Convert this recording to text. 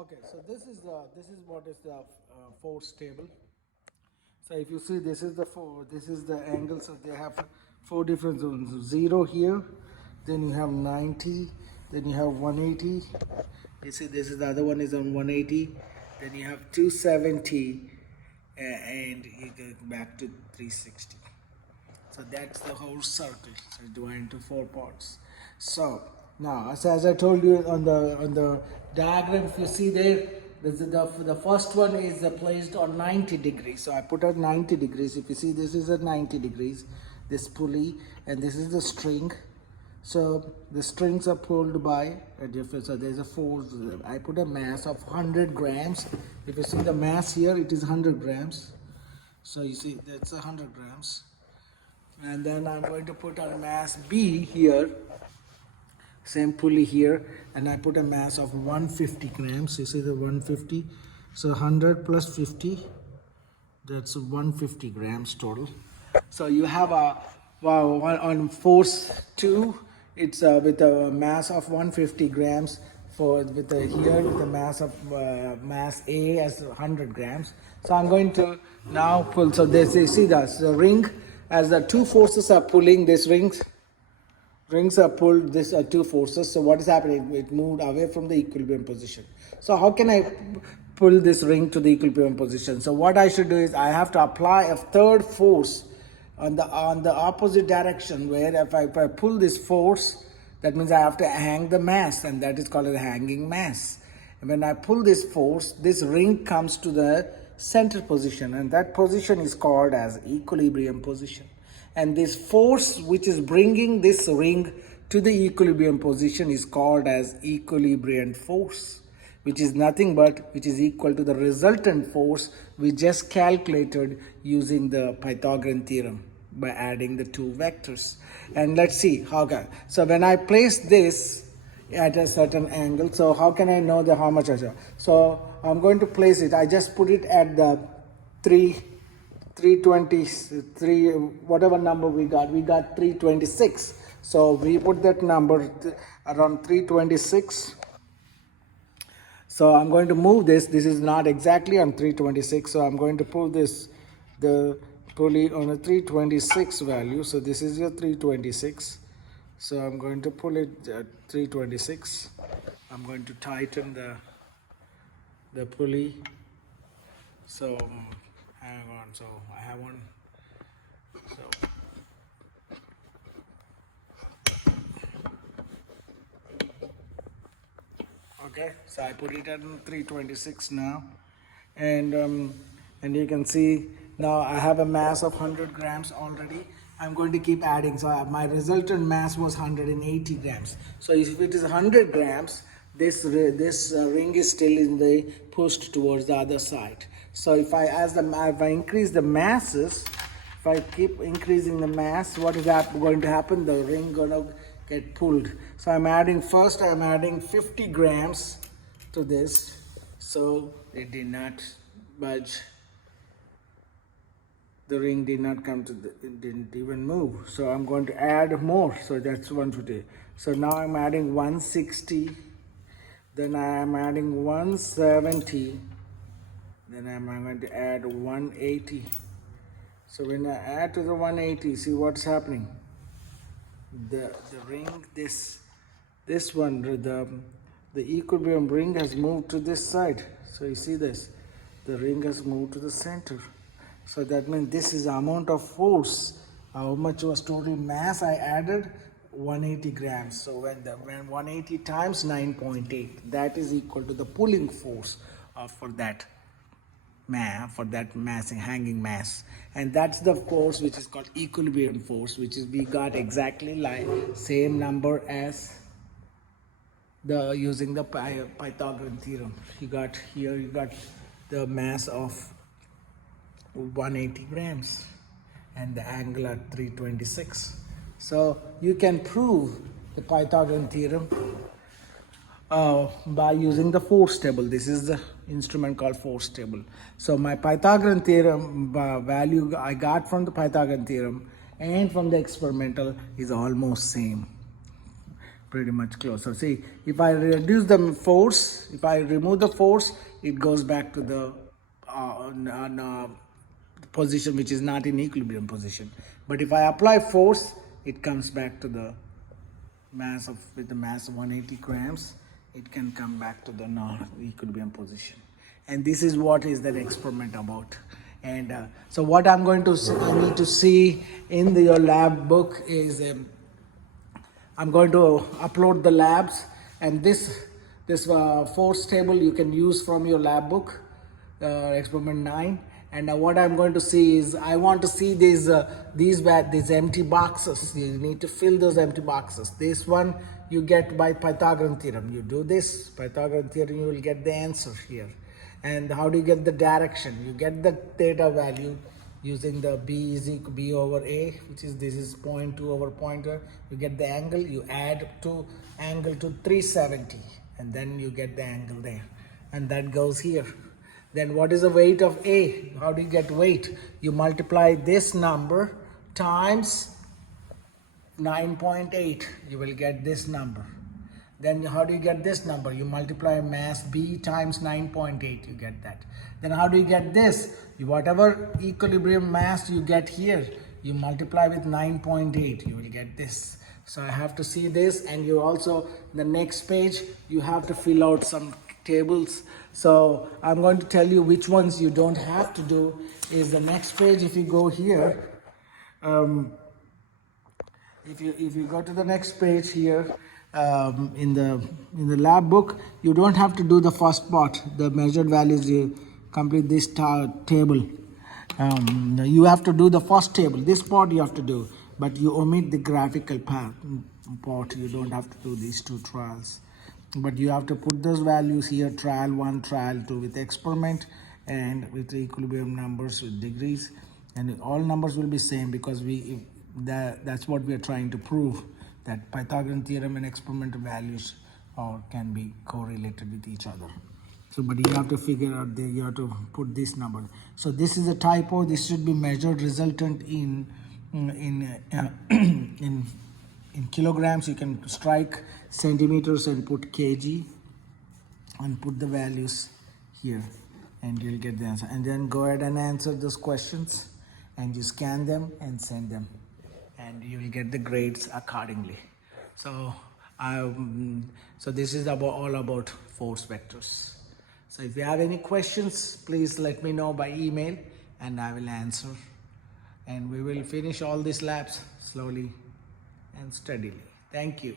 Okay, so this is what is the force table. So if you see, this is the angle. So they have four different zones. Zero here, then you have 90, then you have 180. You see, this is the other one is on 180. Then you have 270, and you go back to 360. So that's the whole circle. So it's divided into four parts. So now, as I told you on the diagram, if you see there, the first one is placed on 90 degrees. So I put at 90 degrees. If you see, this is at 90 degrees, this pulley, and this is the string. So the strings are pulled by a different. So there's a force. I put a mass of 100 grams. If you see the mass here, it is 100 grams. So you see, that's 100 grams. And then I'm going to put a mass B here, same pulley here, and I put a mass of 150 grams. You see the 150, so 100 plus 50, that's 150 grams total. So you have a on force 2, it's with a mass of 150 grams for with the here with the mass of mass A as 100 grams. So I'm going to now pull. So this, you see that's the ring, as the two forces are pulling this rings are pulled, this are two forces. So what is happening? It moved away from the equilibrium position. So how can I pull this ring to the equilibrium position? So what I should do is I have to apply a third force on the opposite direction, where if I pull this force, that means I have to hang the mass, and that is called a hanging mass. And when I pull this force, this ring comes to the center position, and that position is called as equilibrium position. And this force which is bringing this ring to the equilibrium position is called as equilibrium force, which is nothing but which is equal to the resultant force we just calculated using the Pythagorean theorem by adding the two vectors. And let's see how. So when I place this at a certain angle, so how can I know how much I should? So I'm going to place it. I just put it at the 323, whatever number we got 326. So we put that number around 326. So I'm going to move this. This is not exactly on 326. So I'm going to pull the pulley on a 326 value. So this is your 326. So I'm going to pull it at 326. I'm going to tighten the pulley. So hang on. So I have one. So okay, so I put it at 326 now, and you can see now I have a mass of 100 grams already. I'm going to keep adding. So my resultant mass was 180 grams. So if it is 100 grams, this ring is still in the pushed towards the other side. So if I increase the masses, if I keep increasing the mass, what is going to happen? The ring gonna get pulled. So I'm adding 50 grams to this. So it did not budge. The ring did not come to it didn't even move. So I'm going to add more. So that's 150. So now I'm adding 160. Then I am adding 170. Then I'm going to add 180. So when I add to the 180, see what's happening? The ring, this one, the equilibrium ring has moved to this side. So you see this, the ring has moved to the center. So that means this is the amount of force. How much was total mass I added? 180 grams. So when 180 times 9.8, that is equal to the pulling force for that hanging mass. And that's the force which is called equilibrium force, which is we got exactly like same number as using the Pythagorean theorem. You got the mass of 180 grams and the angle at 326. So you can prove the Pythagorean theorem by using the force table. This is the instrument called force table. So my Pythagorean theorem value I got from the Pythagorean theorem and from the experimental is almost same. pretty much closer. See, if I reduce the force, if I remove the force, it goes back to the position which is not in equilibrium position. But if I apply force, it comes back to the mass of, with the mass of 180 grams, it can come back to the non-equilibrium position. And this is what is that experiment about. And so what I'm going to I need to see in your lab book is I'm going to upload the labs, and this force table you can use from your lab book, experiment 9. And what I'm going to see is, I want to see these empty boxes. You need to fill those empty boxes. This one you get by Pythagorean theorem. You do this Pythagorean theorem, you will get the answer here. And how do you get the direction? You get the theta value using the B is equal B over A, which is, this is 0.2 over 0.2. You get the angle, you add to angle to 370, and then you get the angle there, and that goes here. Then what is the weight of A? How do you get weight? You multiply this number times 9.8, you will get this number. Then how do you get this number? You multiply mass B times 9.8, you get that. Then how do you get this? Whatever equilibrium mass you get here, you multiply with 9.8, you will get this. So I have to see this, and you also, the next page, you have to fill out some tables. So I'm going to tell you which ones you don't have to do. Is the next page. If you go here, if you go to the next page here, in the lab book, you don't have to do the first part, the measured values. You complete this table. You have to do the first table. This part you have to do, but you omit the graphical part. You don't have to do these two trials, but you have to put those values here: trial 1, trial 2 with experiment, and with equilibrium numbers with degrees, and all numbers will be same, because that's what we are trying to prove, that Pythagorean theorem and experimental values can be correlated with each other. So, but you have to figure out you have to put this number. So this is a typo. This should be measured resultant in kilograms. You can strike centimeters and put kg and put the values here, and you'll get the answer. And then go ahead and answer those questions, and you scan them and send them, and you will get the grades accordingly. So so this is all about force vectors. So if you have any questions, please let me know by email, and I will answer. And we will finish all these labs slowly and steadily. Thank you.